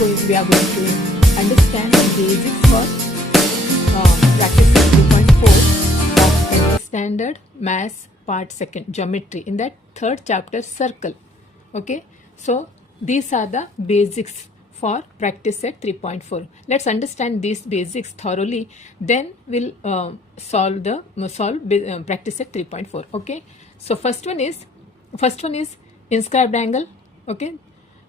we are going to understand the basics for practice 3.4 of 10th standard maths part 2nd geometry in that third chapter circle. Okay, so these are the basics for practice set 3.4. Let's understand these basics thoroughly, then we'll solve practice set 3.4. Okay, so first one is inscribed angle. Okay,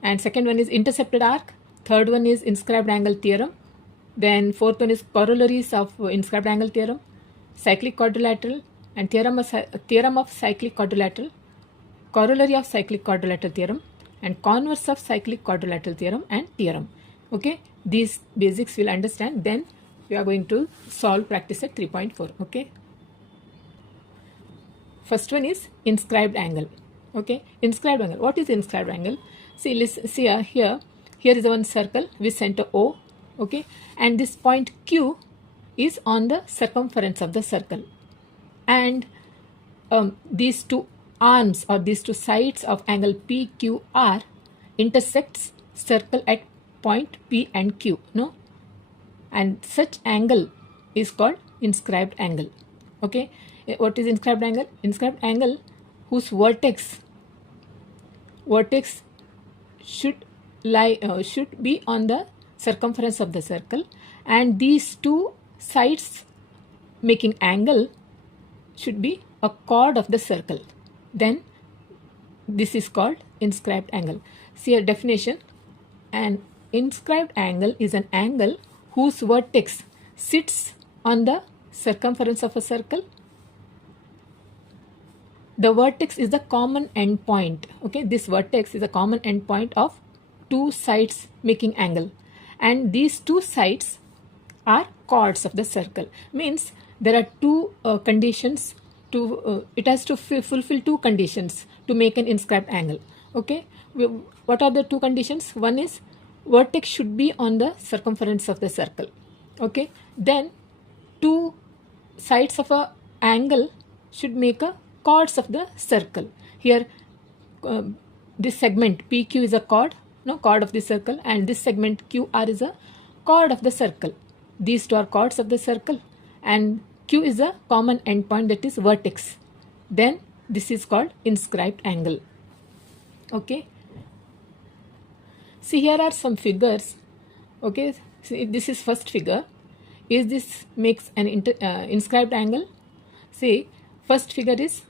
and second one is intercepted arc, third one is inscribed angle theorem, then fourth one is corollaries of inscribed angle theorem, cyclic quadrilateral, and theorem of cyclic quadrilateral, corollary of cyclic quadrilateral theorem, and converse of cyclic quadrilateral theorem and theorem. Okay, these basics we'll understand, then we are going to solve practice at 3.4. Okay, first one is inscribed angle. Okay, inscribed angle. What is inscribed angle? See, listen, see here is one circle with center O. Okay, and this point Q is on the circumference of the circle, and these two arms or these two sides of angle PQR intersects circle at point P and Q, no, and such angle is called inscribed angle. Okay, what is inscribed angle? Inscribed angle whose vertex should be on the circumference of the circle, and these two sides making angle should be a chord of the circle. Then this is called inscribed angle. See a definition. An inscribed angle is an angle whose vertex sits on the circumference of a circle. The vertex is the common endpoint. Okay, this vertex is a common endpoint of two sides making angle, and these two sides are chords of the circle. Means there are two conditions to it has to fulfill two conditions to make an inscribed angle. Okay, what are the two conditions? One is vertex should be on the circumference of the circle. Okay, then two sides of a angle should make a chords of the circle. Here this segment PQ is a chord of the circle, and this segment QR is a chord of the circle. These two are chords of the circle, and Q is a common endpoint, that is vertex. Then this is called inscribed angle. Okay, see, here are some figures. Okay, see, this is first figure. Is this makes an inscribed angle? See, first figure is,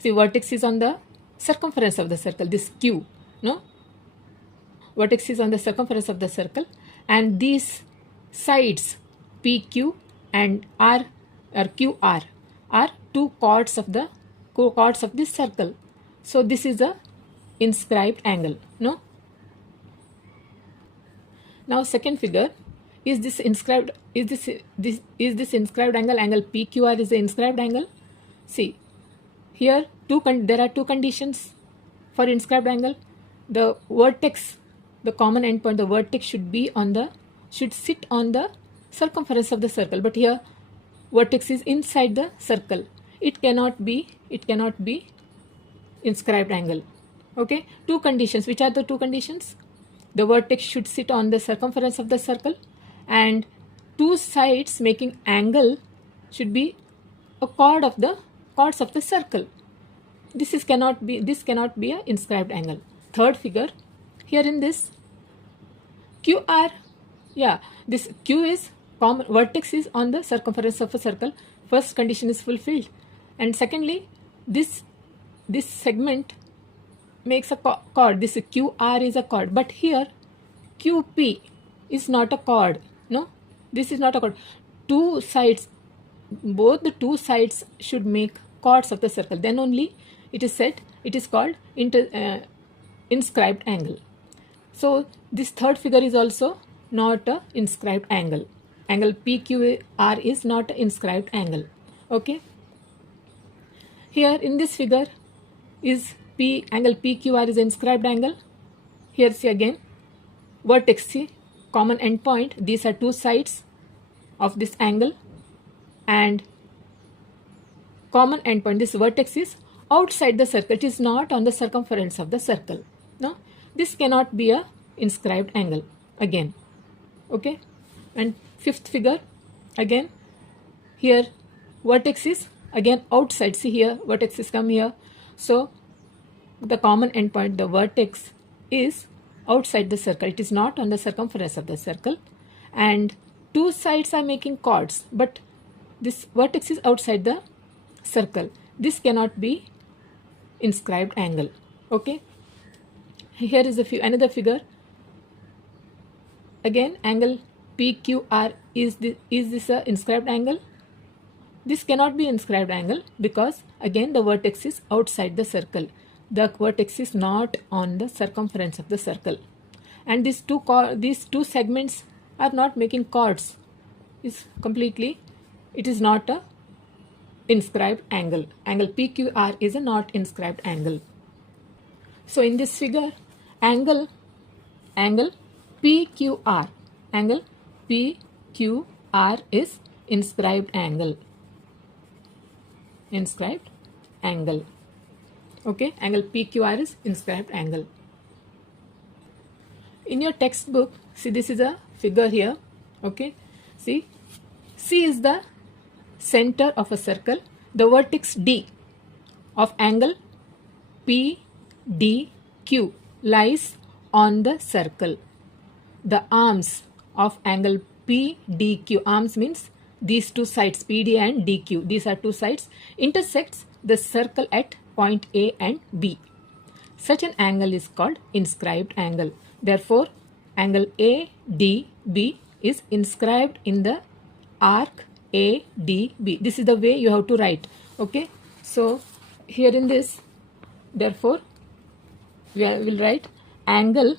see, vertex is on the circumference of the circle, this Q, no, vertex is on the circumference of the circle, and these sides PQ and R or QR are two chords of this circle. So this is a inscribed angle, no. Now second figure, is this inscribed angle PQR is the inscribed angle? See, here there are two conditions for inscribed angle. The vertex, the common endpoint, the vertex should sit on the circumference of the circle, but here vertex is inside the circle. It cannot be inscribed angle. Okay, two conditions. Which are the two conditions? The vertex should sit on the circumference of the circle, and two sides making angle should be a chords of the circle. This cannot be a inscribed angle. Third figure, here in this QR, yeah, this Q is common, vertex is on the circumference of a circle. First condition is fulfilled, and secondly, this segment makes a chord. This QR is a chord, but here QP is not a chord. No, this is not a chord. Two sides, both the two sides should make chords of the circle. Then only it is said it is called inscribed angle. So this third figure is also not a inscribed angle. Angle PQR is not an inscribed angle. Okay, here in this figure is angle PQR is inscribed angle. Here see again, vertex, see, common endpoint, these are two sides of this angle, and common endpoint, this vertex is outside the circle. It is not on the circumference of the circle. No, this cannot be a inscribed angle again. Okay, and fifth figure, again here vertex is again outside. See here, vertex is come here, so the common endpoint, the vertex, is outside the circle. It is not on the circumference of the circle, and two sides are making chords, but this vertex is outside the circle. This cannot be inscribed angle. Okay, here is another figure. Again, angle PQR, is this a inscribed angle? This cannot be inscribed angle because again the vertex is outside the circle. The vertex is not on the circumference of the circle, and these two segments are not making chords. It is not a inscribed angle. Angle PQR is a not inscribed angle. So in this figure, angle PQR is inscribed angle. Okay, angle PQR is inscribed angle. In your textbook, see, this is a figure here. Okay, see, C is the center of a circle. The vertex D of angle PDQ lies on the circle. The arms of angle PDQ, arms means these two sides, PD and DQ, these are two sides, intersects the circle at point A and B. Such an angle is called inscribed angle. Therefore, angle ADB is inscribed in the arc ADB. This is the way you have to write. Okay, so here in this, therefore we will write angle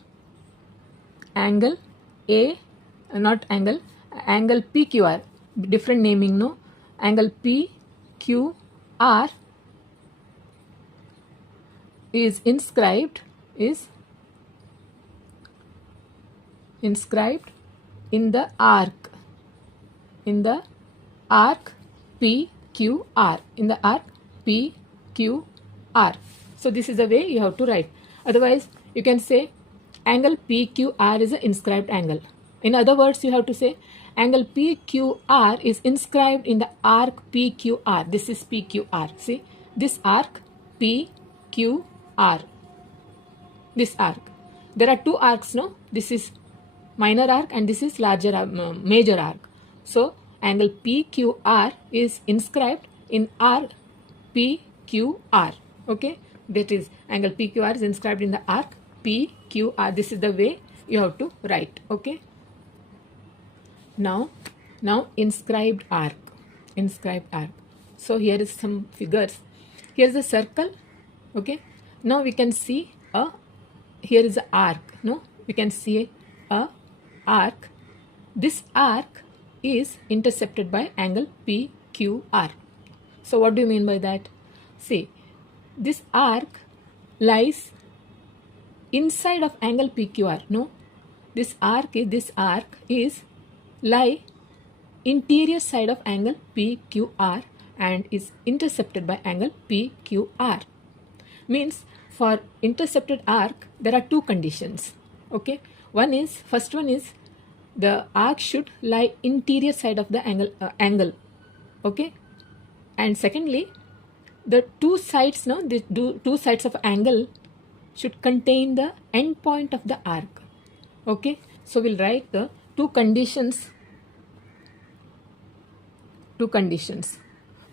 PQR, different naming, no, angle PQR is inscribed in the arc PQR. So this is the way you have to write. Otherwise you can say angle PQR is an inscribed angle. In other words, you have to say angle PQR is inscribed in the arc PQR. This is PQR. See, this arc PQR. This arc. There are two arcs, no? This is minor arc and this is major arc. So angle PQR is inscribed in arc PQR. Okay, that is angle PQR is inscribed in the arc PQR. This is the way you have to write. Okay. Now inscribed arc. So here is some figures. Here is a circle. Okay. Now we can see here is an arc. No, we can see a arc. This arc is intercepted by angle PQR. So what do you mean by that? See, this arc lies inside of angle PQR. No, this arc is lie interior side of angle PQR and is intercepted by angle PQR. Means for intercepted arc there are two conditions. Okay, first one is the arc should lie interior side of the angle. Okay, and secondly, the two sides, no, the two sides of angle should contain the end point of the arc. Okay, so we'll write the two conditions.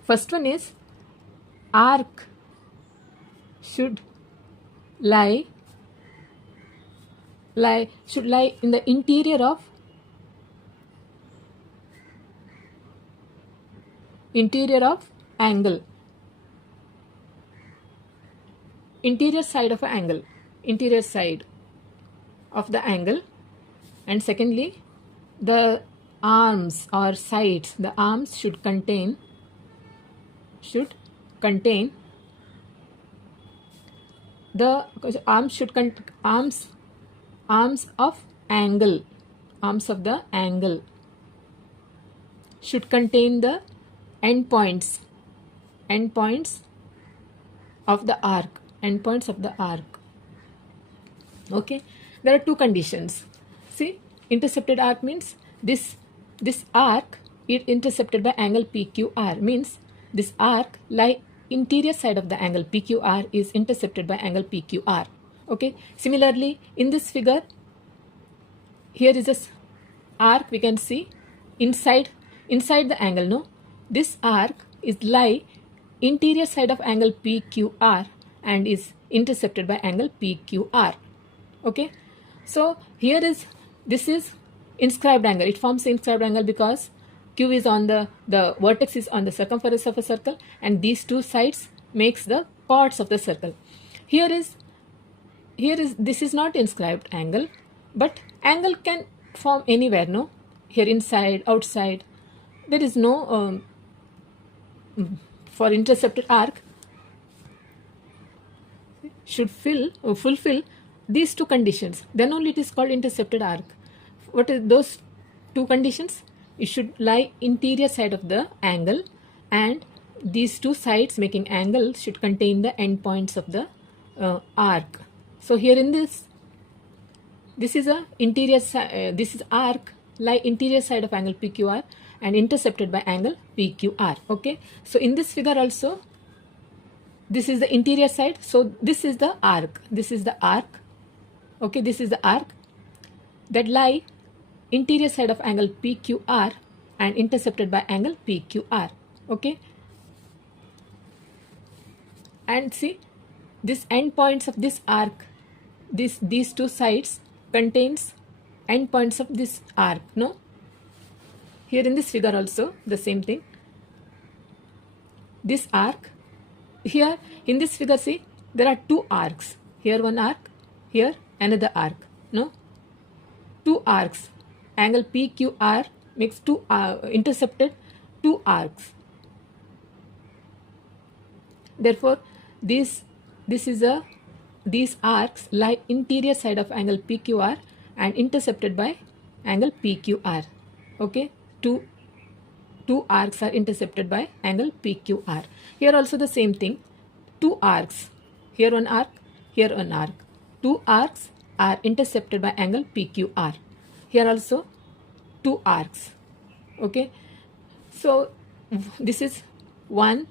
First one is arc should lie in the interior of angle, interior side of the angle, and secondly, the arms or sides, the arms should contain the arms of the angle should contain the endpoints of the arc. Okay, There are two conditions. See, intercepted arc means this arc is intercepted by angle PQR, means this arc lie interior side of the angle PQR is intercepted by angle PQR. Okay. Similarly, in this figure, here is a arc we can see inside the angle. No, this arc is lie interior side of angle PQR and is intercepted by angle PQR. Okay. So here this is inscribed angle. It forms the inscribed angle because Q is on the vertex is on the circumference of a circle, and these two sides makes the chords of the circle. Here is this is not inscribed angle, but angle can form anywhere. No, here inside, outside. There is no for intercepted arc should fulfill these two conditions. Then only it is called intercepted arc. What is those two conditions? It should lie interior side of the angle, and these two sides making angle should contain the endpoints of the arc. So here in this is a interior this is arc lie interior side of angle PQR and intercepted by angle PQR. Okay. So in this figure also, this is the interior side. So this is the arc. This is the arc. Okay. This is the arc that lie interior side of angle PQR and intercepted by angle PQR. Okay. And see, this endpoints of this arc, these two sides contains endpoints of this arc. No, here in this figure also the same thing. This arc, here in this figure, see, there are two arcs. Here one arc, here another arc. No, two arcs. Angle PQR makes two intercepted two arcs. Therefore, these arcs lie interior side of angle PQR and intercepted by angle PQR. Okay, two arcs are intercepted by angle PQR. Here also the same thing. Two arcs. Here one arc, here one arc. Two arcs are intercepted by angle PQR. Here also two arcs. Okay. So this is 1,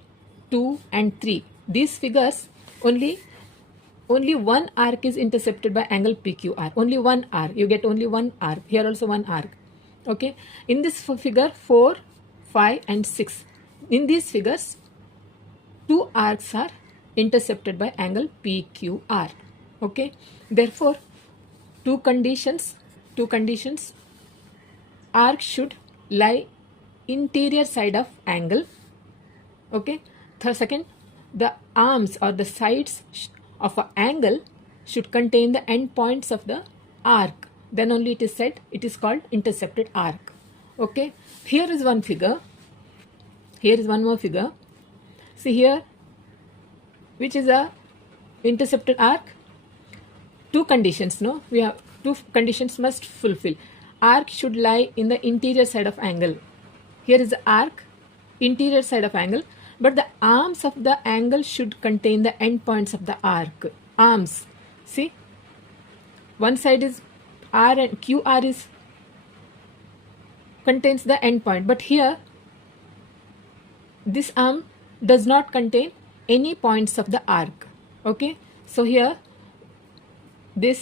2 and 3. These figures only one arc is intercepted by angle PQR. Only one arc. You get only one arc. Here also one arc. Okay. In this figure 4, 5 and 6. In these figures, two arcs are intercepted by angle PQR. Okay. Therefore, two conditions. Arc should lie interior side of angle. Okay. Second, the arms or the sides of an angle should contain the endpoints of the arc. Then only it is said it is called intercepted arc. Okay. Here is one figure. Here is one more figure. See here, which is a intercepted arc. Two conditions. No, we have two conditions must fulfill. Arc should lie in the interior side of angle. Here is the arc, interior side of angle, but the arms of the angle should contain the endpoints of the arc. Arms. See, one side is R and QR is contains the endpoint, but here this arm does not contain any points of the arc. Okay. So here in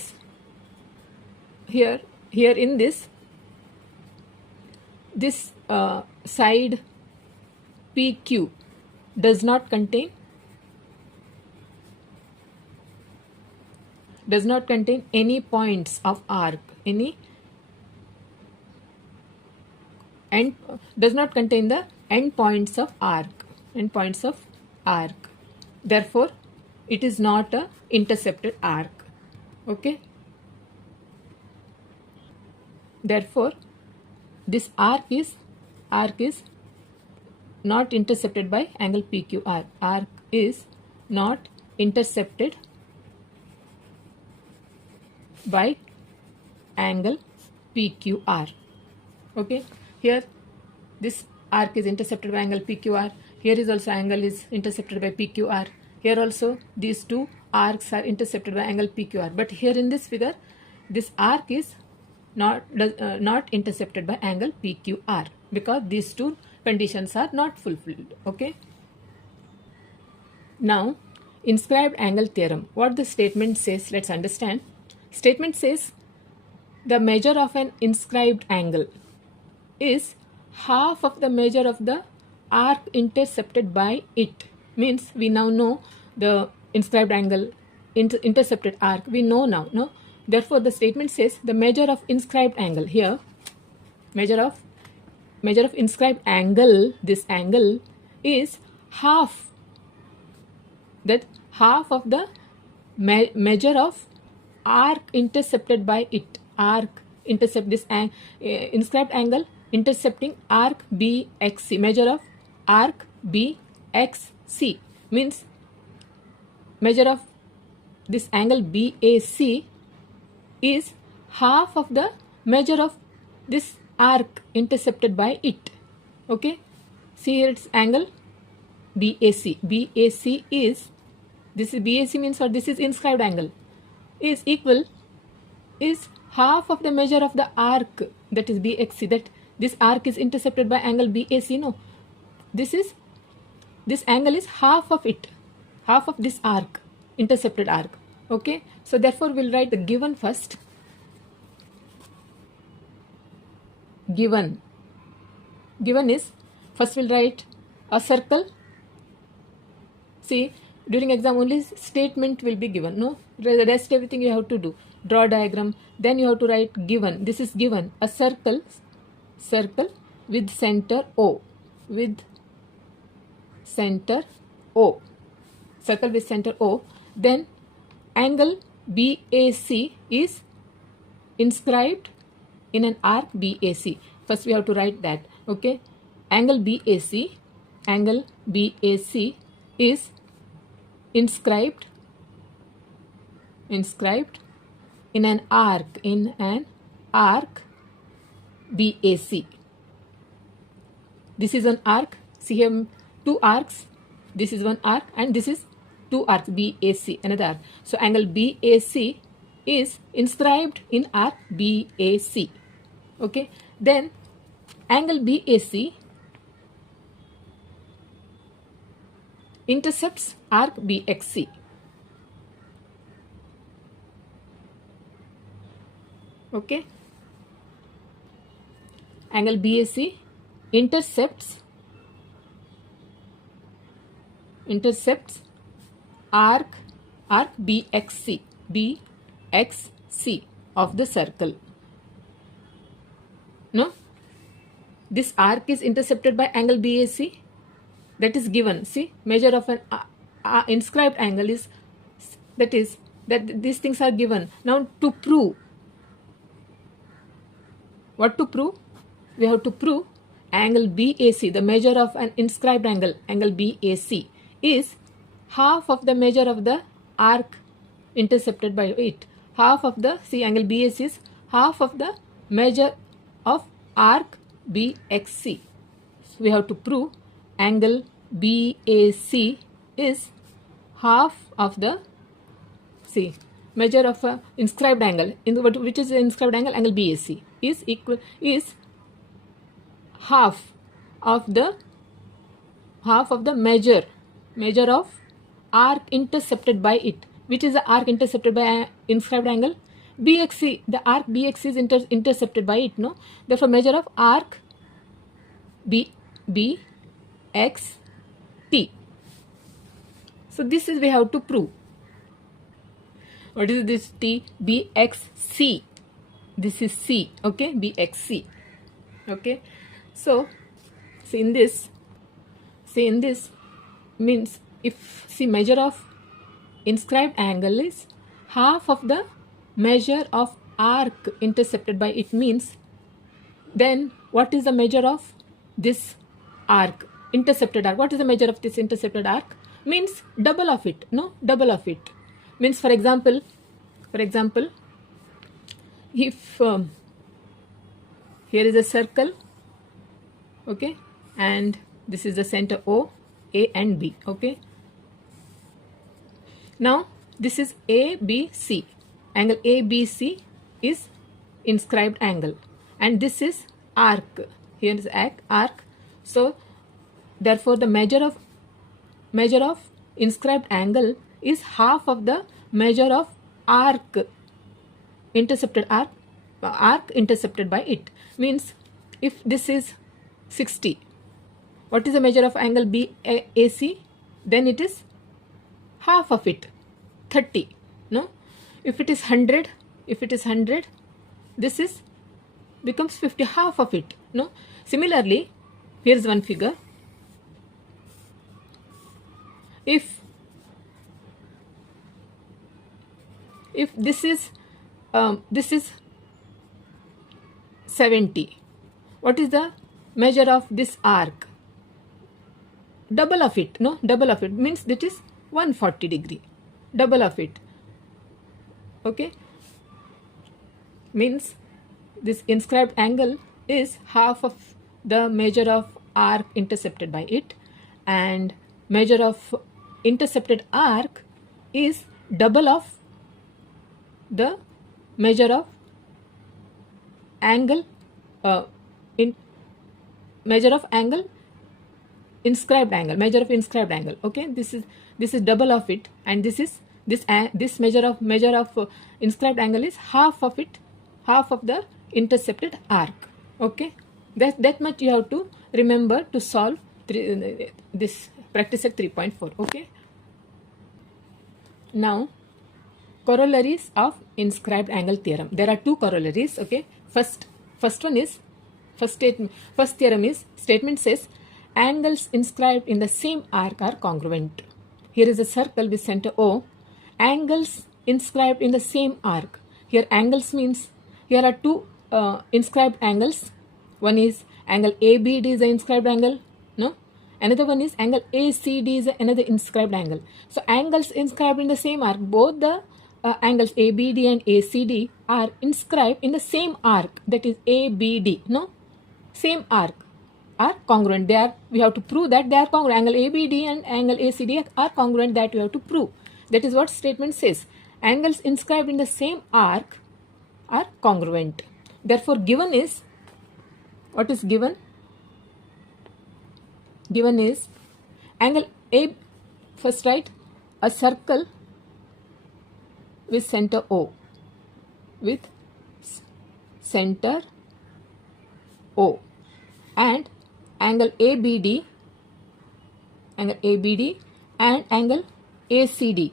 this side PQ does not contain any points of arc, does not contain the endpoints of arc. Therefore, it is not a intercepted arc. Okay. Therefore, this arc is not intercepted by angle PQR. Arc is not intercepted by angle PQR. Okay. Here this arc is intercepted by angle PQR. Here is also angle is intercepted by PQR. Here also these two arcs are intercepted by angle PQR. But here in this figure, this arc is not intercepted by angle PQR, because these two conditions are not fulfilled. Okay. Now, inscribed angle theorem. What the statement says, let's understand. Statement says the measure of an inscribed angle is half of the measure of the arc intercepted by it. Means we now know the inscribed angle, intercepted arc, we know now, no? Therefore, the statement says the measure of inscribed angle, here, measure of inscribed angle, this angle is half, that half of the measure of arc intercepted by it. Arc intercept, this inscribed angle intercepting arc BXC, measure of arc BXC, means measure of this angle BAC is half of the measure of this arc intercepted by it. Okay, see here it's angle BAC. BAC is, this is BAC means what? This is inscribed angle, is equal, is half of the measure of the arc, that is BXC, that this arc is intercepted by angle BAC. No, this angle is half of it, half of this arc, intercepted arc. Okay, so therefore we'll write the given first. Given is, first we'll write a circle. See, during exam only statement will be given, no? The rest everything you have to do. Draw diagram, then you have to write given. This is given, a circle with center O, circle with center O. Then angle BAC is inscribed in an arc BAC. First we have to write that. Okay, angle BAC is inscribed in an arc BAC. This is an arc. See here, two arcs. This is one arc and this is two arcs, BAC, another arc. So angle BAC is inscribed in arc BAC. Okay, then angle BAC intercepts arc BXC. Okay, angle BAC intercepts arc BXC of the circle. No, this arc is intercepted by angle BAC, that is given. See, measure of an inscribed angle is, that these things are given. Now to prove, what to prove? We have to prove angle BAC, the measure of an inscribed angle, angle BAC is half of the measure of the arc intercepted by it. Half of the, see, angle BAC is half of the measure of arc BXC. So we have to prove angle BAC is half of the, see, measure of a inscribed angle, which is the inscribed angle, angle BAC is is half of the measure of arc intercepted by it. Which is the arc intercepted by an inscribed angle? BXC. The arc BXC is intercepted by it, no? Therefore, measure of arc BXT. So this is we have to prove. What is this T? BXC. This is C. Okay, BXC. Okay. So, see in this means, if, see, measure of inscribed angle is half of the measure of arc intercepted by it, means then what is the measure of this arc, intercepted arc? What is the measure of this intercepted arc? Means double of it, no? Double of it. Means for example, if here is a circle, okay, and this is the center O, A and B, okay. Now this is ABC, angle ABC is inscribed angle, and this is arc. Here is arc. So therefore the measure of inscribed angle is half of the measure of arc intercepted arc intercepted by it. Means if this is 60, what is the measure of angle BAC? Then it is half of it, 30. No, if it is 100, this is becomes 50, half of it. No, similarly, here is one figure. If this is 70, what is the measure of this arc? Double of it. No, double of it means that is 140 degree, double of it. Okay, means this inscribed angle is half of the measure of arc intercepted by it, and measure of intercepted arc is double of the measure of angle measure of inscribed angle. Okay, this is double of it, and this measure of inscribed angle is half of it, half of the intercepted arc. Okay, that much you have to remember to solve this practice set 3.4. Okay, now corollaries of inscribed angle theorem. There are two corollaries. Okay, first theorem is, statement says angles inscribed in the same arc are congruent. Here is a circle with center O. Angles inscribed in the same arc. Here angles means here are two inscribed angles. One is angle ABD is the inscribed angle. No, another one is angle ACD is another inscribed angle. So angles inscribed in the same arc, both the angles ABD and ACD are inscribed in the same arc, that is ABD. No, same arc, are congruent. We have to prove that they are congruent. Angle ABD and angle ACD are congruent. That we have to prove. That is what statement says. Angles inscribed in the same arc are congruent. Therefore, given is, what is given? Given is angle A. First write a circle with center O. With center O, and angle ABD and angle ACD,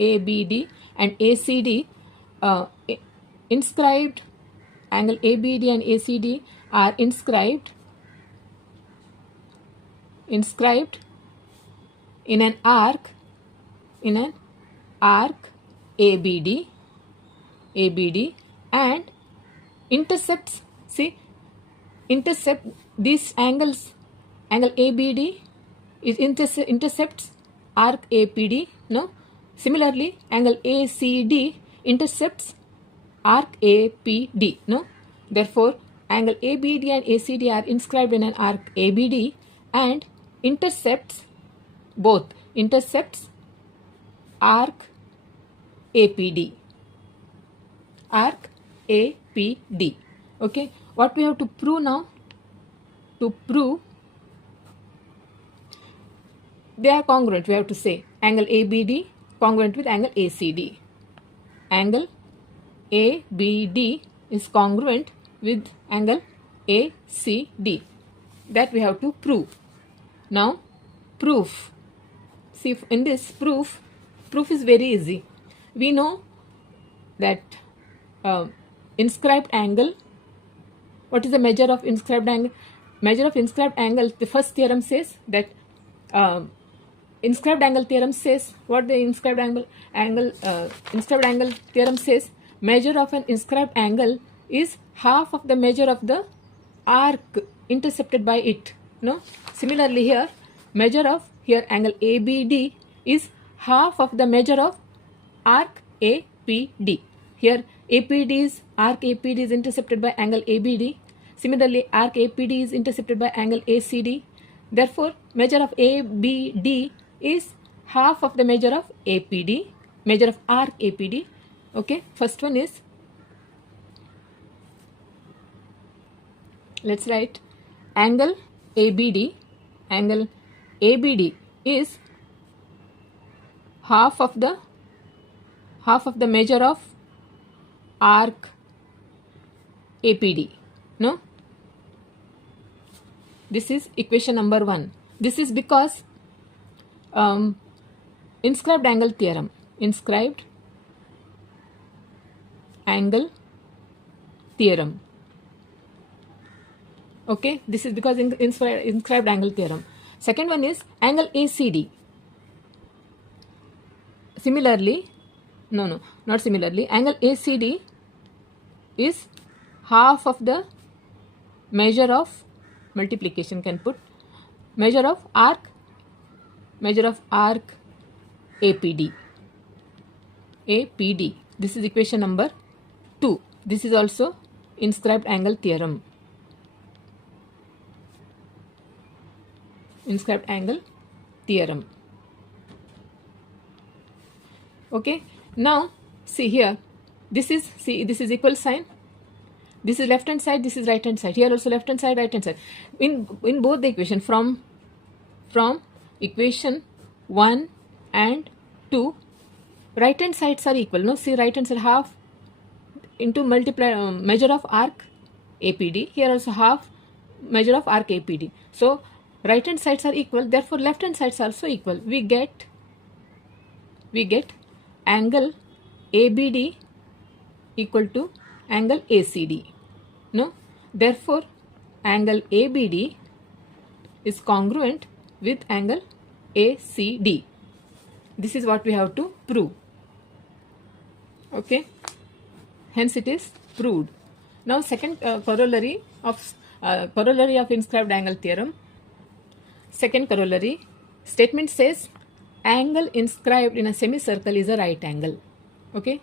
ABD and ACD inscribed. Angle ABD and ACD are inscribed in an arc, ABD and intercepts. See, intercept these angles. Angle ABD is intercepts arc APD. No, similarly angle ACD intercepts arc APD. No, therefore angle ABD and ACD are inscribed in an arc ABD and intercepts arc APD. Okay, what we have to prove now? To prove they are congruent, we have to say angle ABD congruent with angle ACD. Angle ABD is congruent with angle ACD. That we have to prove. Now, proof. See, in this proof is very easy. We know that inscribed angle. What is the measure of inscribed angle? Measure of inscribed angle, the first theorem says that inscribed angle theorem says, what the inscribed angle theorem says, measure of an inscribed angle is half of the measure of the arc intercepted by it. No, similarly here measure of angle ABD is half of the measure of arc APD. Here arc APD is intercepted by angle ABD. Similarly, arc APD is intercepted by angle ACD. Therefore, measure of ABD is half of the measure of APD, measure of arc APD. Okay, first one is, let's write angle ABD. Angle ABD is half of the measure of arc APD. No, this is equation number 1. This is because inscribed angle theorem. Inscribed angle theorem. Okay, this is because inscribed angle theorem. Second one is angle ACD. Similarly, no, not similarly. Angle ACD is half of the measure of multiplication, can put measure of arc APD. APD. This is equation number 2. This is also inscribed angle theorem. Inscribed angle theorem. Okay, now see here, this is equal sign, this is left hand side, this is right hand side. Here also left hand side, right hand side. In both the equation, from equation 1 and 2, right hand sides are equal. No, see, right hand side half into multiply measure of arc APD. Here also half measure of arc APD. So right hand sides are equal, therefore left hand sides are also equal. We get angle ABD equal to angle ACD. No, therefore angle ABD is congruent with angle ACD. This is what we have to prove. Okay, hence it is proved. Now second corollary of inscribed angle theorem. Second corollary statement says angle inscribed in a semicircle is a right angle. Okay,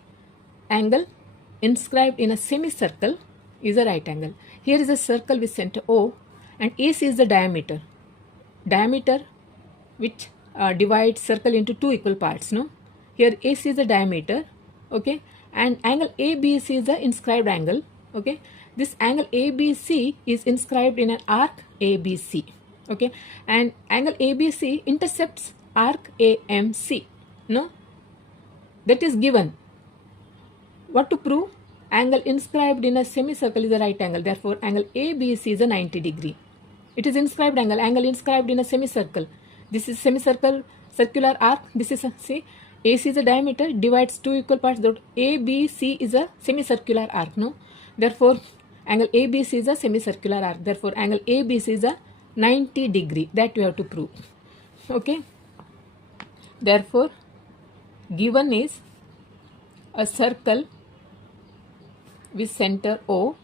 angle inscribed in a semicircle is a right angle. Here is a circle with center O and AC is the diameter which divides circle into two equal parts. No, here AC is the diameter. Okay, and angle ABC is the inscribed angle. Okay, this angle ABC is inscribed in an arc ABC. Okay, and angle ABC intercepts arc AMC. No, that is given. What to prove? Angle inscribed in a semicircle is a right angle. Therefore, angle ABC is a 90 degree. It is inscribed angle. Angle inscribed in a semicircle. This is semicircle, circular arc. This is see, AC is a diameter, divides two equal parts. ABC is a semicircular arc. No, therefore, angle ABC is a semicircular arc. Therefore, angle ABC is a 90 degree. That we have to prove. Okay. Therefore, given is a circle with center O.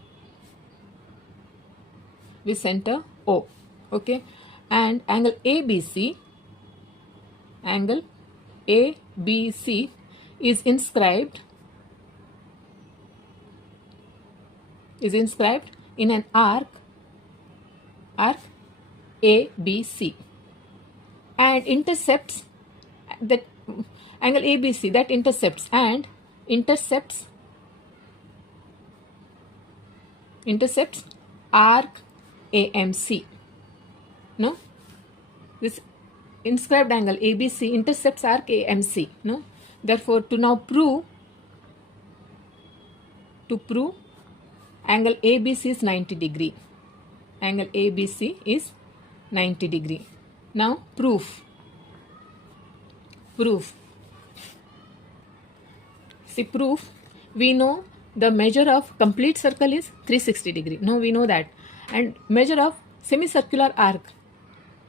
Okay, and angle ABC is inscribed in an arc ABC and intercepts that angle ABC that intercepts arc AMC. No, this inscribed angle ABC intercepts arc AMC. No, therefore to now prove angle ABC is 90 degree. Angle ABC is 90 degree. Now proof. See, proof. We know the measure of complete circle is 360 degree. No, we know that. And measure of semicircular arc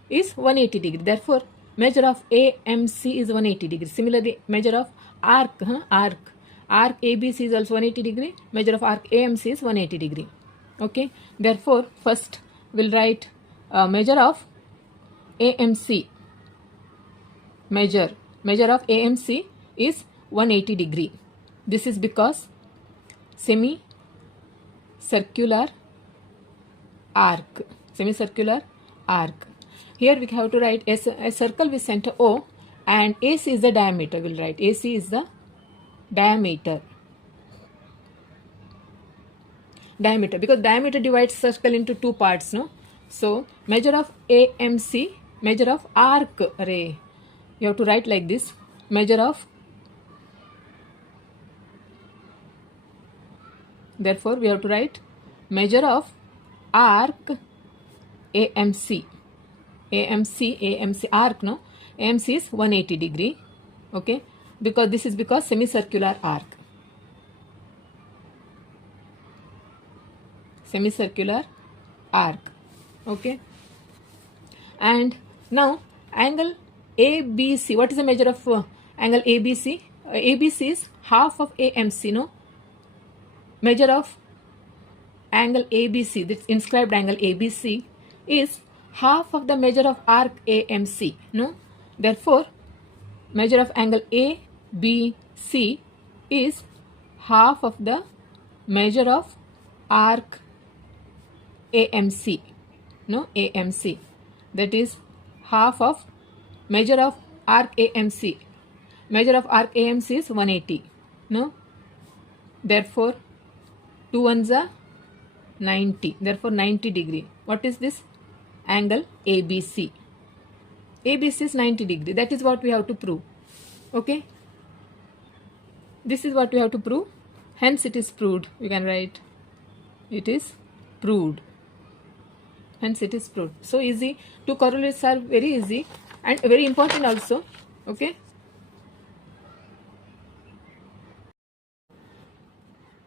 is 180 degree. Therefore, measure of AMC is 180 degree. Similarly, measure of arc ABC is also 180 degree. Measure of arc AMC is 180 degree. Okay. Therefore, first we'll write measure of AMC. Measure of AMC is 180 degree. This is because semicircular arc. Here we have to write a circle with center O and AC is the diameter. We'll write AC is the diameter. diameter, because diameter divides circle into two parts, no? So measure of AMC, measure of arc ray. You have to write like this: measure of, therefore we have to write measure of arc AMC. AMC arc, no? AMC is 180 degree, okay? Because this is because semicircular arc. Semicircular arc, okay? And now angle ABC. What is the measure of angle ABC? ABC is half of AMC, no? Measure of angle ABC, this inscribed angle ABC, is half of the measure of arc AMC, no? Therefore, measure of angle ABC is half of the measure of arc AMC, no? AMC. That is half of measure of arc AMC. Measure of arc AMC is 180, no? Therefore, 2 ones are 90. Therefore, 90 degree. What is this? Angle ABC. ABC is 90 degree. That is what we have to prove. Okay? This is what we have to prove. Hence, it is proved. We can write, it is proved. Hence, it is proved. So easy. Two correlates are very easy and very important also. Okay?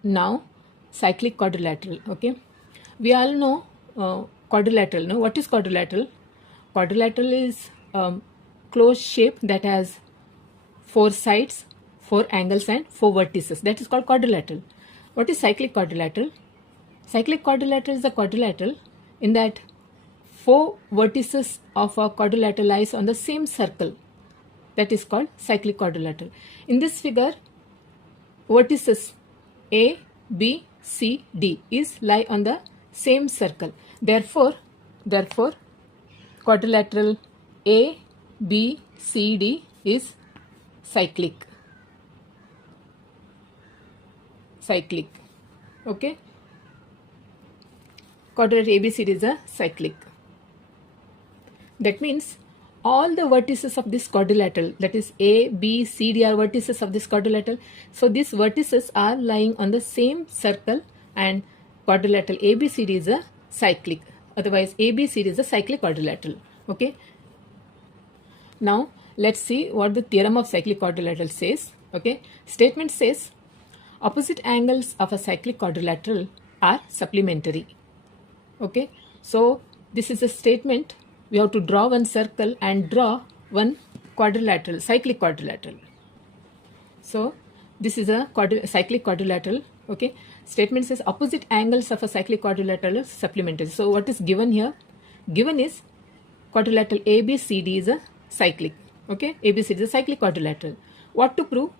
Now, cyclic quadrilateral. Okay? We all know quadrilateral. No? What is quadrilateral? Quadrilateral is closed shape that has 4 sides, 4 angles and 4 vertices. That is called quadrilateral. What is cyclic quadrilateral? Cyclic quadrilateral is a quadrilateral in that 4 vertices of a quadrilateral lies on the same circle. That is called cyclic quadrilateral. In this figure, vertices A, B, C, D is lie on the same circle. Therefore, quadrilateral A, B, C, D is cyclic. Cyclic. Okay? Quadrilateral ABCD is a cyclic. That means all the vertices of this quadrilateral, that is A, B, C, D are vertices of this quadrilateral. So these vertices are lying on the same circle and quadrilateral ABCD is a cyclic. Otherwise ABCD is a cyclic quadrilateral. Okay. Now let's see what the theorem of cyclic quadrilateral says. Okay. Statement says opposite angles of a cyclic quadrilateral are supplementary. Okay. So this is a statement. We have to draw one circle and draw one quadrilateral, cyclic quadrilateral. So this is a cyclic quadrilateral. Okay. Statement says opposite angles of a cyclic quadrilateral is supplementary. So what is given here? Given is quadrilateral ABCD is a cyclic. Okay. ABCD is a cyclic quadrilateral. What to prove?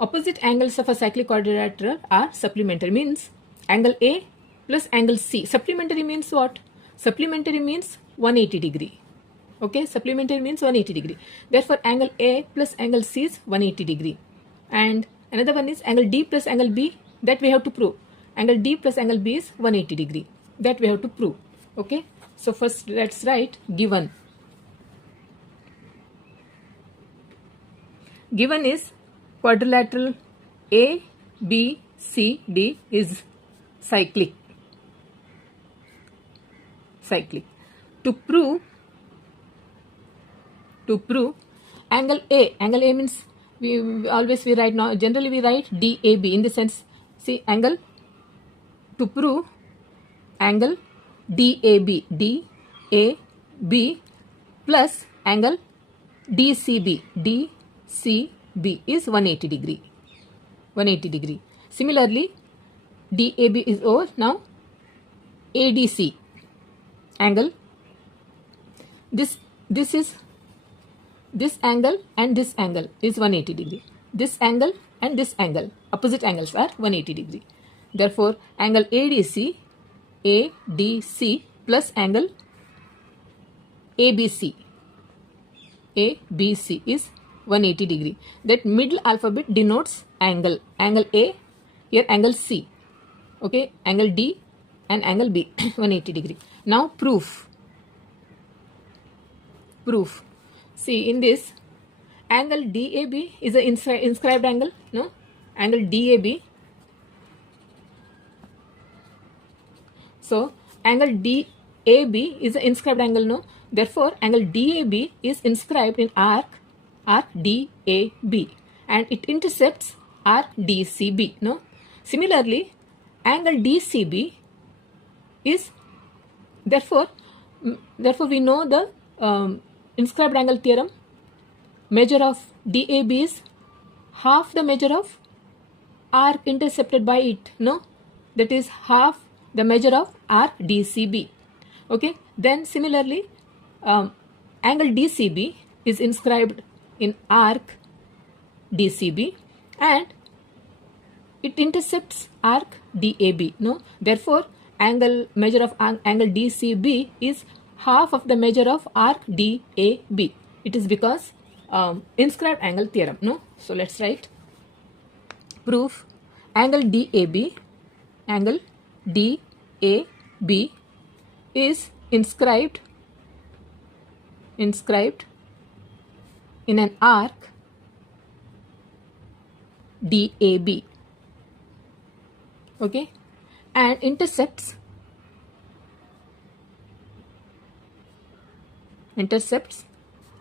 Opposite angles of a cyclic quadrilateral are supplementary. Means angle A plus angle C. Supplementary means what? Supplementary means 180 degree. Okay, supplementary means 180 degree. Therefore, angle A plus angle C is 180 degree. And another one is angle D plus angle B. That we have to prove. Angle D plus angle B is 180 degree. That we have to prove. Okay. So first let's write given. Given is quadrilateral A, B, C, D is cyclic. Cyclic. To prove angle A means we always write now, generally we write DAB in the sense, see angle, to prove angle DAB plus angle DCB is 180 degree. 180 degree. Similarly, DAB is over. Now ADC angle, this is this angle and this angle is 180 degree. This angle and this angle, opposite angles are 180 degree. Therefore, angle ADC plus angle ABC is 180 degree. That middle alphabet denotes angle. Angle A, here angle C. Okay, angle D and angle B 180 degree. Now proof. See, in this, angle DAB is an inscribed angle, no? Angle DAB. So angle DAB is an inscribed angle, no? Therefore, angle DAB is inscribed in arc DAB, and it intercepts arc DCB, no? Similarly, angle DCB is, therefore we know the inscribed angle theorem. Measure of DAB is half the measure of arc intercepted by it, no? That is half the measure of arc DCB. Okay, then similarly, angle DCB is inscribed in arc DCB and it intercepts arc DAB, no? Therefore, measure of angle DCB is half of the measure of arc DAB. It is because inscribed angle theorem, no? So let's write proof. Angle DAB is inscribed in an arc DAB, okay, and intercepts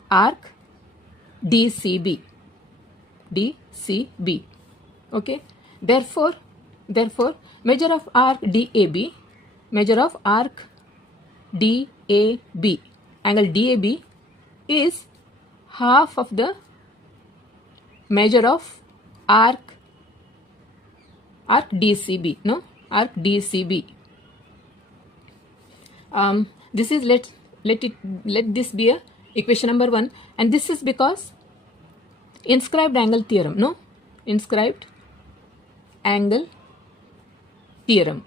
arc DCB, okay. Therefore, measure of arc DAB, angle DAB is half of the measure of arc DCB, no? Arc DCB. This is let this be a equation number 1, and this is because inscribed angle theorem, no? Inscribed angle theorem.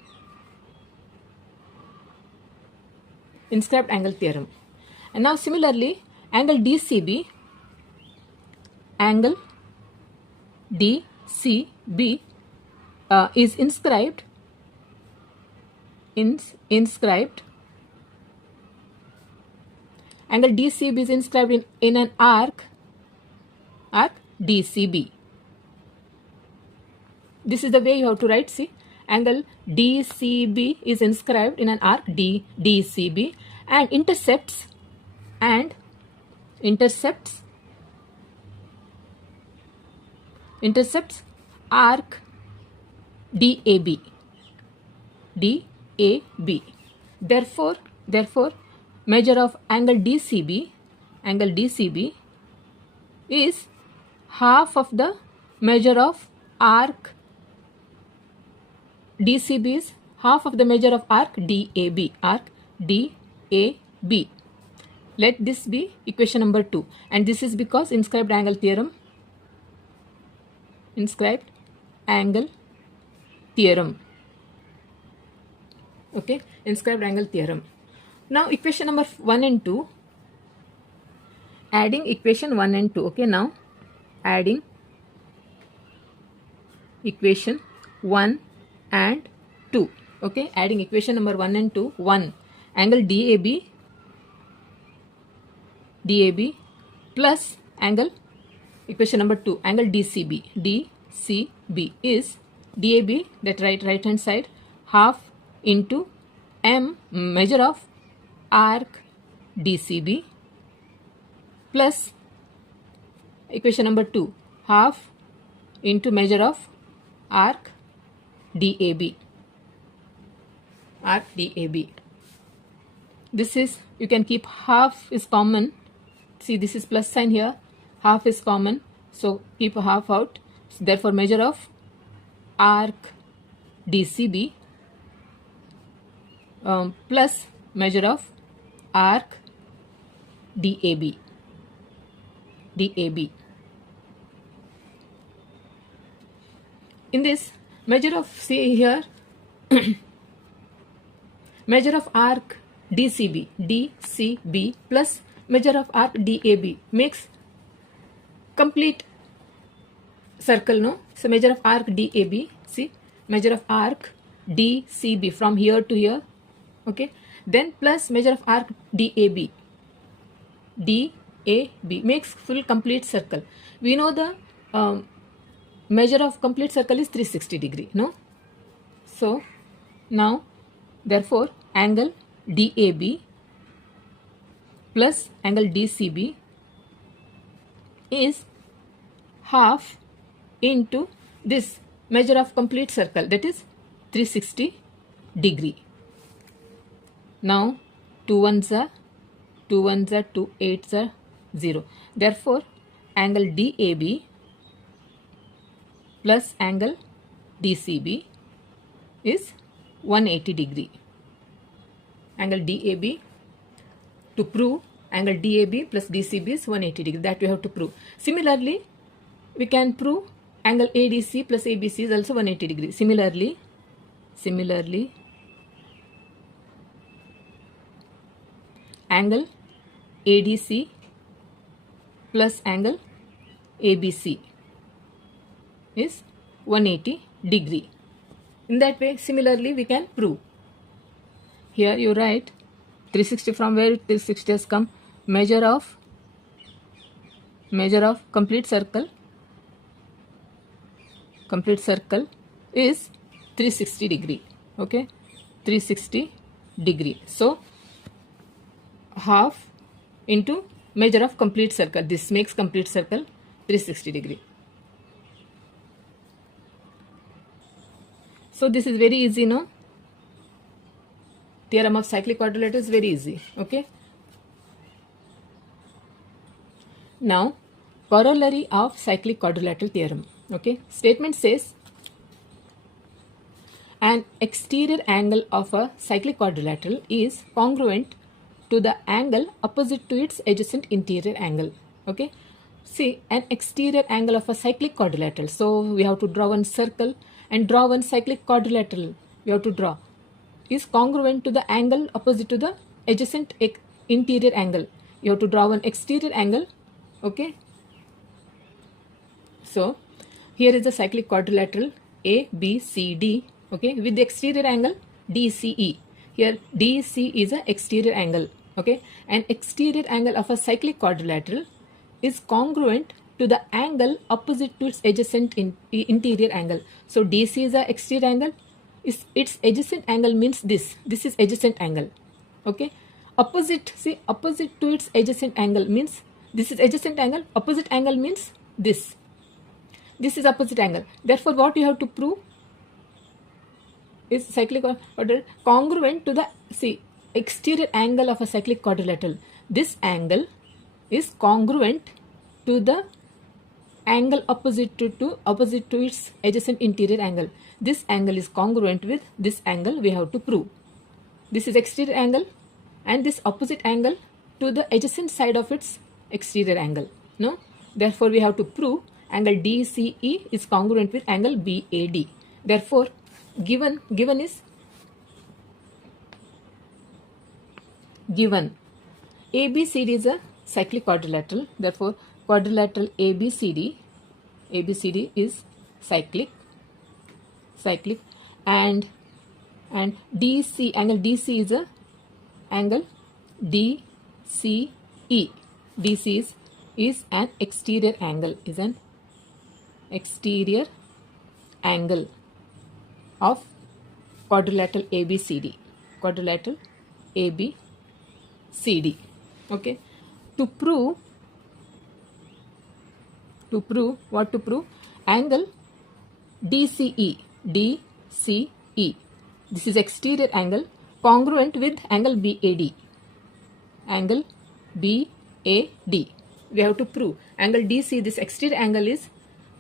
Inscribed angle theorem. And now similarly, angle DCB is inscribed angle DCB is inscribed in an arc DCB. This is the way you have to write. See, angle DCB is inscribed in an arc DCB and intercepts arc DAB. Therefore, measure of angle DCB is half of the measure of arc DCB is half of the measure of arc DAB. Let this be equation number 2, and this is because inscribed angle theorem. Okay, inscribed angle theorem. Now equation number 1 and 2, adding equation 1 and 2. Okay, now adding equation 1 and 2. Okay, adding equation number 1 and 2. 1, angle DAB plus angle, equation number 2, angle DCB is DAB, that right hand side, half into m measure of arc DCB plus equation number 2, half into measure of arc DAB. This is, you can keep half is common. See, this is plus sign here, half is common, so keep a half out. So therefore, measure of arc DCB plus measure of arc DAB. In this, measure of, see here, measure of arc DCB plus measure of arc DAB makes complete circle, no? So measure of arc DAB, see, measure of arc DCB from here to here, okay, then plus measure of arc DAB. DAB makes full complete circle. We know the measure of complete circle is 360 degree, no? So now therefore angle DAB plus angle DCB is half into this measure of complete circle, that is 360 degree. Now 2 ones are 2 ones are 2 8s are 0. Therefore angle DAB plus angle DCB is 180 degree. Angle DAB, to prove angle DAB plus DCB is 180 degree, that we have to prove. Similarly, we can prove angle ADC plus ABC is also 180 degree. Similarly, angle ADC plus angle ABC is 180 degree. In that way, similarly, we can prove. Here you write 360, from where 360 has come, measure of complete circle is 360 degree, okay, 360 degree. So half into measure of complete circle, this makes complete circle 360 degree. So this is very easy, no? Theorem of cyclic quadrilateral is very easy, okay? Now corollary of cyclic quadrilateral theorem, okay? Statement says an exterior angle of a cyclic quadrilateral is congruent to the angle opposite to its adjacent interior angle, okay? See, an exterior angle of a cyclic quadrilateral, so we have to draw one circle and draw one cyclic quadrilateral, we have to draw, is congruent to the angle opposite to the adjacent interior angle. You have to draw one exterior angle, okay? So here is the cyclic quadrilateral ABCD, okay, with the exterior angle DCE. Here DC is an exterior angle, okay? An exterior angle of a cyclic quadrilateral is congruent to the angle opposite to its adjacent interior angle. So DC is an exterior angle, its adjacent angle means this is adjacent angle, okay? Opposite, see, opposite to its adjacent angle means this is adjacent angle, opposite angle means this is opposite angle. Therefore what you have to prove is cyclic quadrilateral congruent to the, see, exterior angle of a cyclic quadrilateral. This angle is congruent to the angle opposite to its adjacent interior angle. This angle is congruent with this angle, we have to prove. This is exterior angle and this opposite angle to the adjacent side of its exterior angle, no? Therefore we have to prove angle DCE is congruent with angle BAD. Therefore given is given ABCD is a cyclic quadrilateral. Therefore quadrilateral ABCD is cyclic, and DC, angle DC is a angle DCE. DC is an exterior angle, of quadrilateral ABCD, okay? To prove what to prove? Angle DCE, this is exterior angle congruent with angle BAD, we have to prove angle DC, this exterior angle is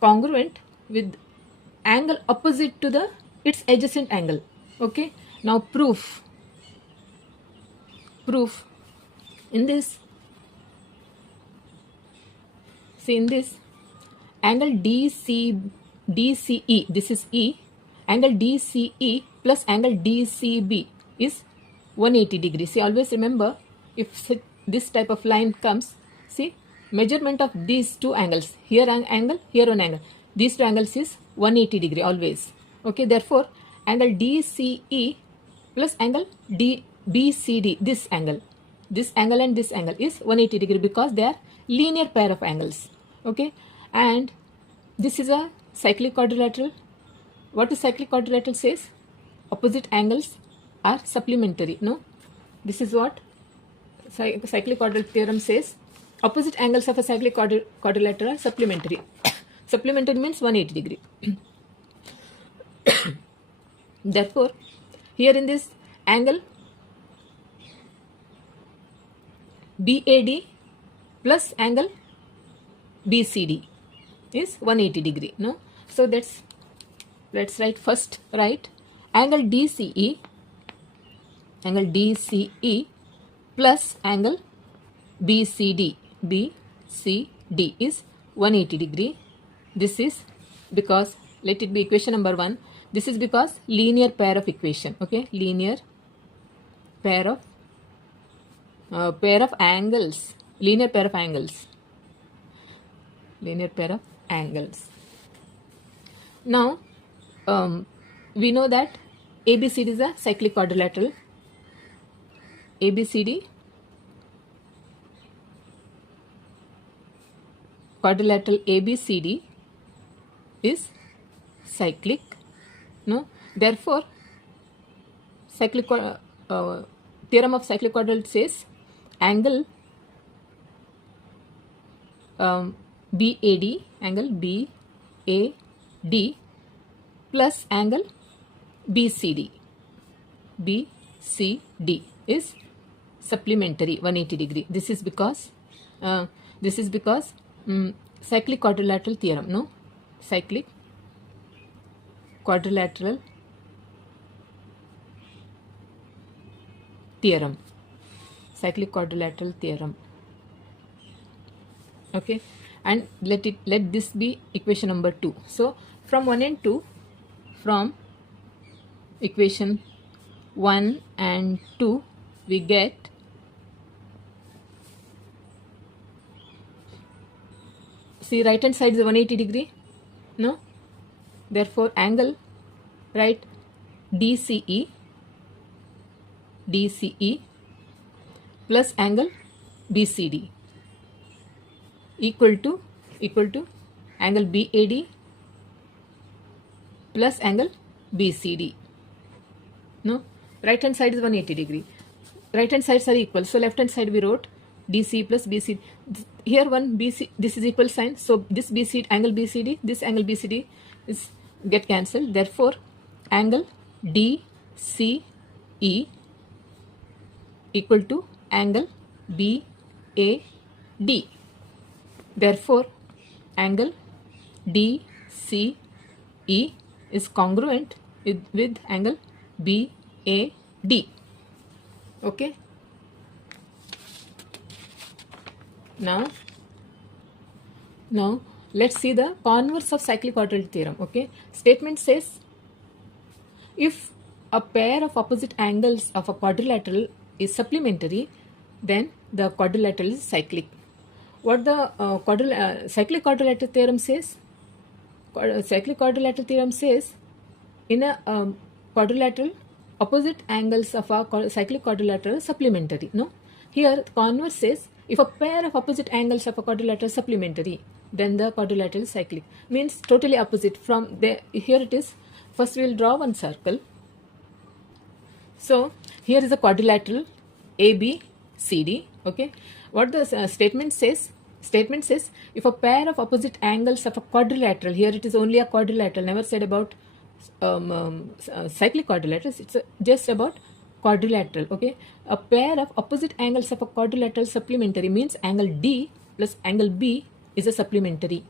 congruent with angle opposite to its adjacent angle, okay? Now proof in this, see, in this angle DCE, this is E, angle DCE plus angle DCB is 180 degrees. See, always remember, if this type of line comes, see, measurement of these two angles, here an angle, here an angle, these two angles is 180 degree always, okay? Therefore angle DCE plus angle BCD, this angle and this angle is 180 degree because they are linear pair of angles. Okay, and this is a cyclic quadrilateral. What is cyclic quadrilateral says? Opposite angles are supplementary. No, this is what cyclic quadrilateral theorem says. Opposite angles of a cyclic quadrilateral are supplementary. Supplementary means 180 degree. Therefore, here in this angle BAD plus angle BCD is 180 degree. No, so let's write first. Write angle DCE plus angle BCD is 180 degree. This is because, let it be equation number 1. This is because linear pair of equation. Okay, linear pair of angles. Linear pair of angles. Now, we know that ABCD is a cyclic quadrilateral. Quadrilateral ABCD is cyclic. No, therefore, cyclic theorem of cyclic quadrilateral says angle BAD plus angle BCD is supplementary 180 degree. This is because cyclic quadrilateral theorem. No, cyclic quadrilateral theorem. Okay, and let this be equation number 2. So from 1 and 2, from equation 1 and 2 we get see right hand side is 180 degree. No, therefore angle, right, DCE plus angle BCD equal to angle BAD plus angle BCD. No, right hand side is 180 degree. Right hand sides are equal, so left hand side we wrote DC plus BC. Here one BC, this is equal sign, so this BC angle BCD, this angle BCD is get cancelled. Therefore, angle DCE equal to angle BAD. Therefore, angle DCE is congruent with angle BAD. Okay. Now let's see the converse of cyclic quadrilateral theorem. Okay, statement says if a pair of opposite angles of a quadrilateral is supplementary, then the quadrilateral is cyclic. What the cyclic quadrilateral theorem says? Cyclic quadrilateral theorem says in a quadrilateral, opposite angles of a cyclic quadrilateral are supplementary. No, here converse says if a pair of opposite angles of a quadrilateral is supplementary, then the quadrilateral is cyclic. Means totally opposite from there. Here it is. First we will draw one circle. So here is a quadrilateral ABCD. Okay, what the statement says? Statement says if a pair of opposite angles of a quadrilateral, here it is only a quadrilateral, never said about cyclic quadrilaterals, it's just about quadrilateral. Okay, a pair of opposite angles of a quadrilateral supplementary means angle D plus angle B is a supplementary.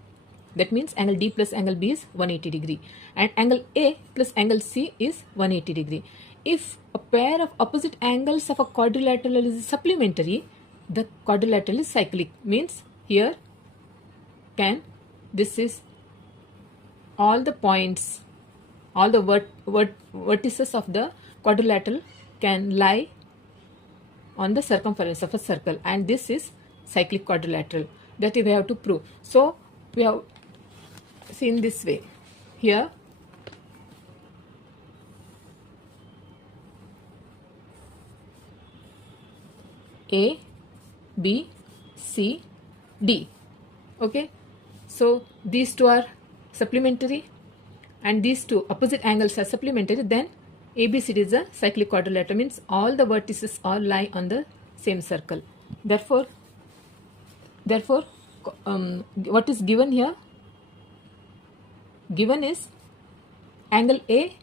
That means angle D plus angle B is 180 degree and angle A plus angle C is 180 degree. If a pair of opposite angles of a quadrilateral is supplementary, the quadrilateral is cyclic. Means here this is all the points, all the vertices of the quadrilateral can lie on the circumference of a circle, and this is cyclic quadrilateral that we have to prove. So we have seen this way. Here A, B, C, D. Okay, so these two are supplementary and these two opposite angles are supplementary. Then ABCD is a cyclic quadrilateral, means all the vertices all lie on the same circle. Therefore, what is given here? Given is angle A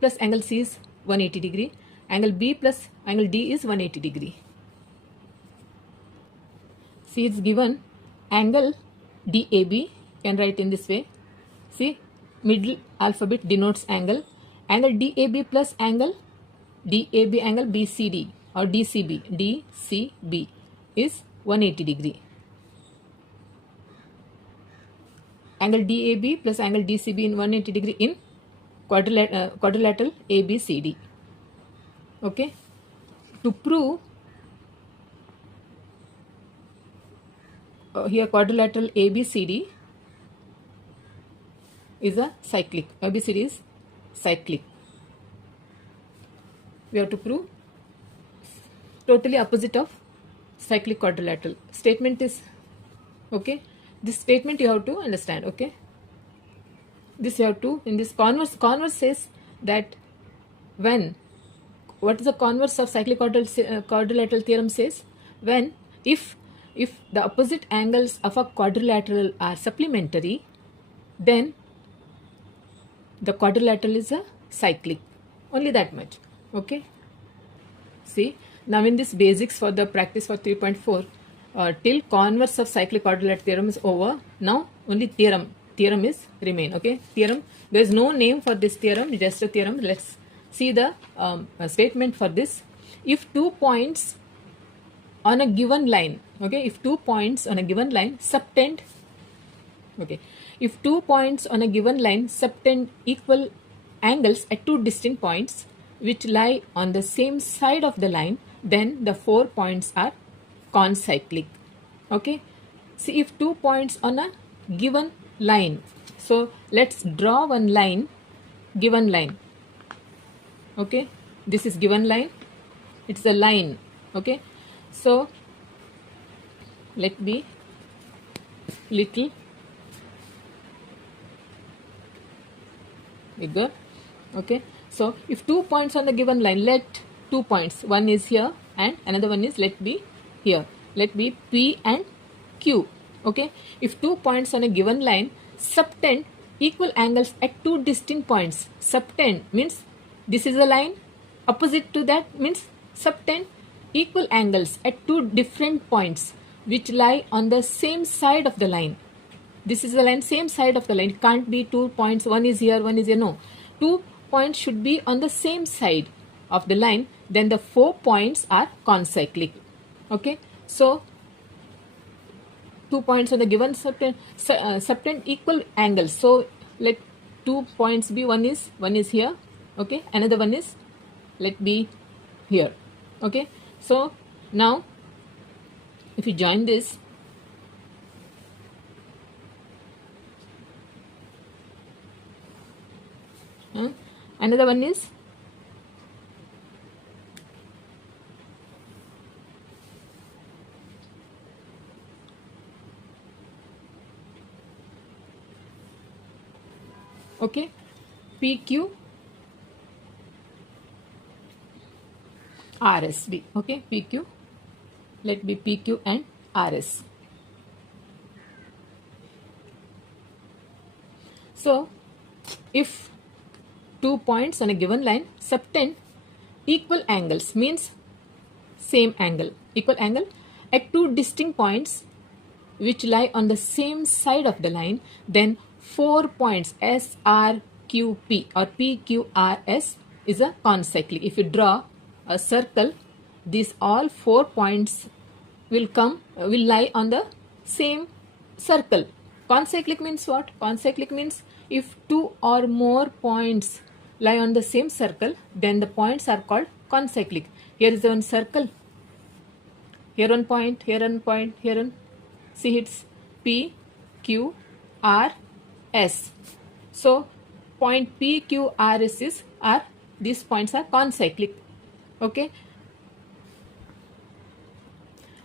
plus angle C is 180 degree, angle B plus angle D is 180 degree. See, it's given angle DAB, can write in this way. See, middle alphabet denotes angle. Angle DAB plus angle DAB angle BCD or DCB is 180 degree. Angle DAB plus angle DCB in 180 degree in quadrilateral ABCD. Okay, to prove here quadrilateral ABCD is a cyclic. ABCD is cyclic. We have to prove totally opposite of cyclic quadrilateral. Statement is okay. This statement you have to understand. Okay. This you have to, in this converse says that when, what is the converse of cyclic quadrilateral theorem says? When if the opposite angles of a quadrilateral are supplementary, then the quadrilateral is a cyclic. Only that much. Okay. See, now in this basics for the practice for 3.4, till converse of cyclic quadrilateral theorem is over. Now only theorem is remain. Okay, theorem. There is no name for this theorem, just a theorem. Let's see the statement for this. If 2 points on a given line, okay, if 2 points on a given line subtend, okay, if 2 points on a given line subtend equal angles at 2 distinct points which lie on the same side of the line, then the 4 points are concyclic. Okay, see, if 2 points on a given line, so let's draw one line, given line. Okay, this is given line, it's a line. Okay, so let me little bigger. Okay, so if 2 points on the given line, let 2 points, one is here and another one is, let be here, let be P and Q. Okay, if 2 points on a given line subtend equal angles at 2 distinct points, subtend means this is a line, opposite to that means subtend equal angles at 2 different points which lie on the same side of the line. This is the line, same side of the line. It can't be 2 points, one is here, one is here. No, 2 points should be on the same side of the line. Then the 4 points are concyclic. Okay, so 2 points on the given subtend equal angles. So let 2 points be, one is here. Okay, another one is, let be here. Okay, so now if you join this, another one is, okay, PQ RSB. Okay, PQ, let be PQ and RS. So if 2 points on a given line subtend equal angles, means same angle, equal angle at 2 distinct points which lie on the same side of the line, then 4 points SRQP or PQRS is a concyclic. If you draw a circle, these all 4 points will lie on the same circle. Concyclic means what? Concyclic means if 2 or more points lie on the same circle, then the points are called concyclic. Here is one circle, here one point, here one point, here one. See, it's P, Q, R, S. So point P, Q, R, S these points are concyclic. Okay.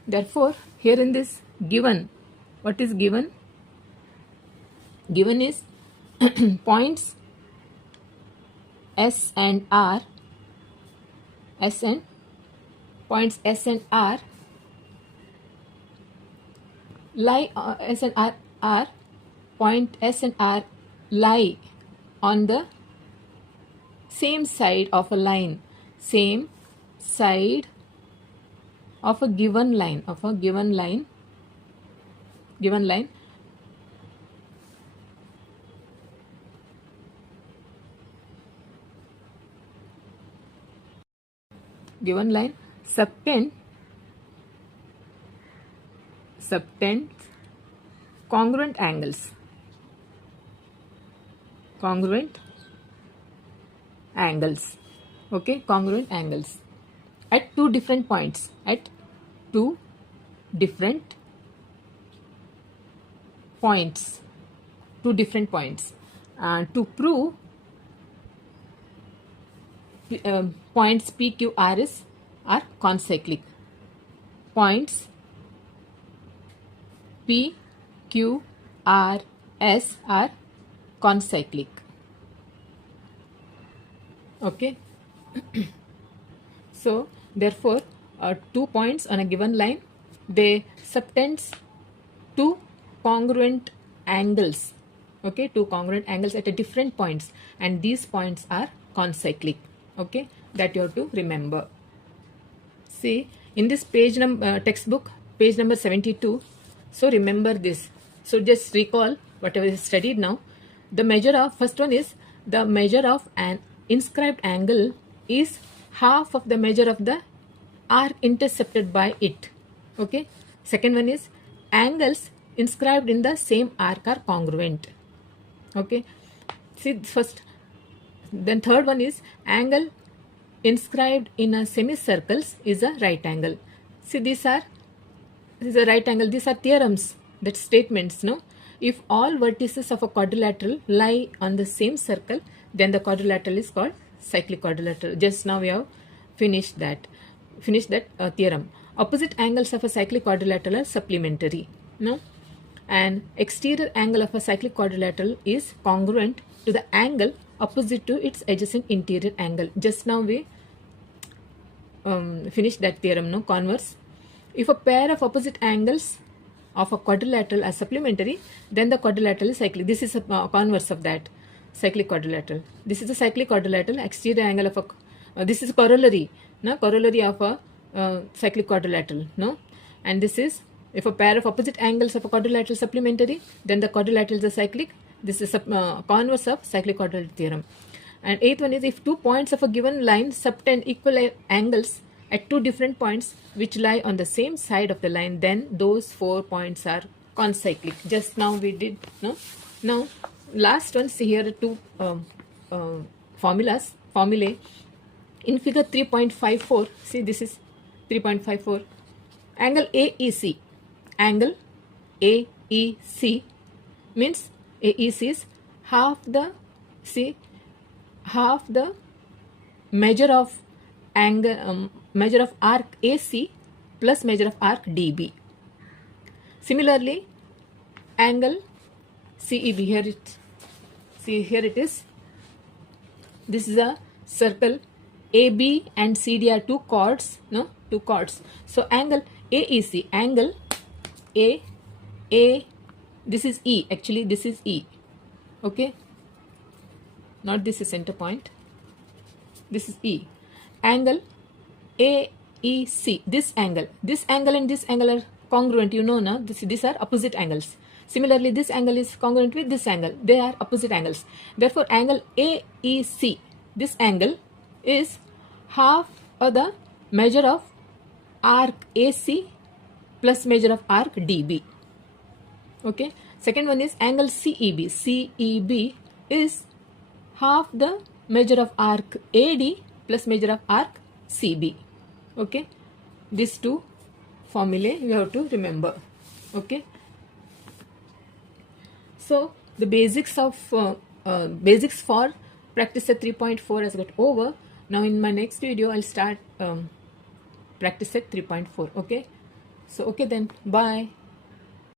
Therefore, here in this given, what is given? Given is points S and R, points S and R lie S and R point S and R lie on the same side of a line, same side of a given line, subtend congruent angles, okay, congruent angles at two different points, to prove points P, Q, R are concyclic. Points P, Q, R, S are concyclic. Okay. So therefore, 2 points on a given line, they subtends two congruent angles. Okay, two congruent angles at a different points, and these points are concyclic. Okay, that you have to remember. See, in this page textbook, page number 72. So remember this. So just recall whatever is studied now. The measure of, first one is the measure of an inscribed angle is half of the measure of the arc intercepted by it. Okay. Second one is angles inscribed in the same arc are congruent. Okay. See first. Then third one is angle inscribed in a semicircles is a right angle. See, this is a right angle. These are theorems, that statements, no? If all vertices of a quadrilateral lie on the same circle, then the quadrilateral is called cyclic quadrilateral. Just now we have finished that theorem. Opposite angles of a cyclic quadrilateral are supplementary, no? An exterior angle of a cyclic quadrilateral is congruent to the angle opposite to its adjacent interior angle. Just now we finished that theorem, no? Converse. If a pair of opposite angles of a quadrilateral are supplementary, then the quadrilateral is cyclic. This is a converse of that, cyclic quadrilateral. This is a cyclic quadrilateral. Exterior angle of a this is corollary, no? Corollary of a cyclic quadrilateral, no? And this is, if a pair of opposite angles of a quadrilateral supplementary, then the quadrilateral is a cyclic. This is a converse of cyclic quadrilateral theorem. And eighth one is, if 2 points of a given line subtend equal angles at 2 different points which lie on the same side of the line, then those 4 points are concyclic. Just now we did, no? Now last one, see here 2 formulae. In figure 3.54, see this is 3.54. Angle AEC. Angle AEC means AEC is half the measure of angle measure of arc AC plus measure of arc DB. Similarly, angle CEB, here it is. This is a circle. AB and CD are 2 chords, no? 2 chords. So angle AEC, angle A, this is E, actually this is E, okay, not this is center point, this is E. Angle AEC, this angle and this angle are congruent, you know, na? These are opposite angles. Similarly, this angle is congruent with this angle, they are opposite angles. Therefore, angle AEC, this angle is half of the measure of arc AC plus measure of arc DB. Okay. Second one is angle CEB. CEB is half the measure of arc AD plus measure of arc CB. Okay. These 2 formulae you have to remember. Okay. So the basics of basics for practice set 3.4 has got over. Now in my next video I'll start practice set 3.4. Okay. So okay then, bye.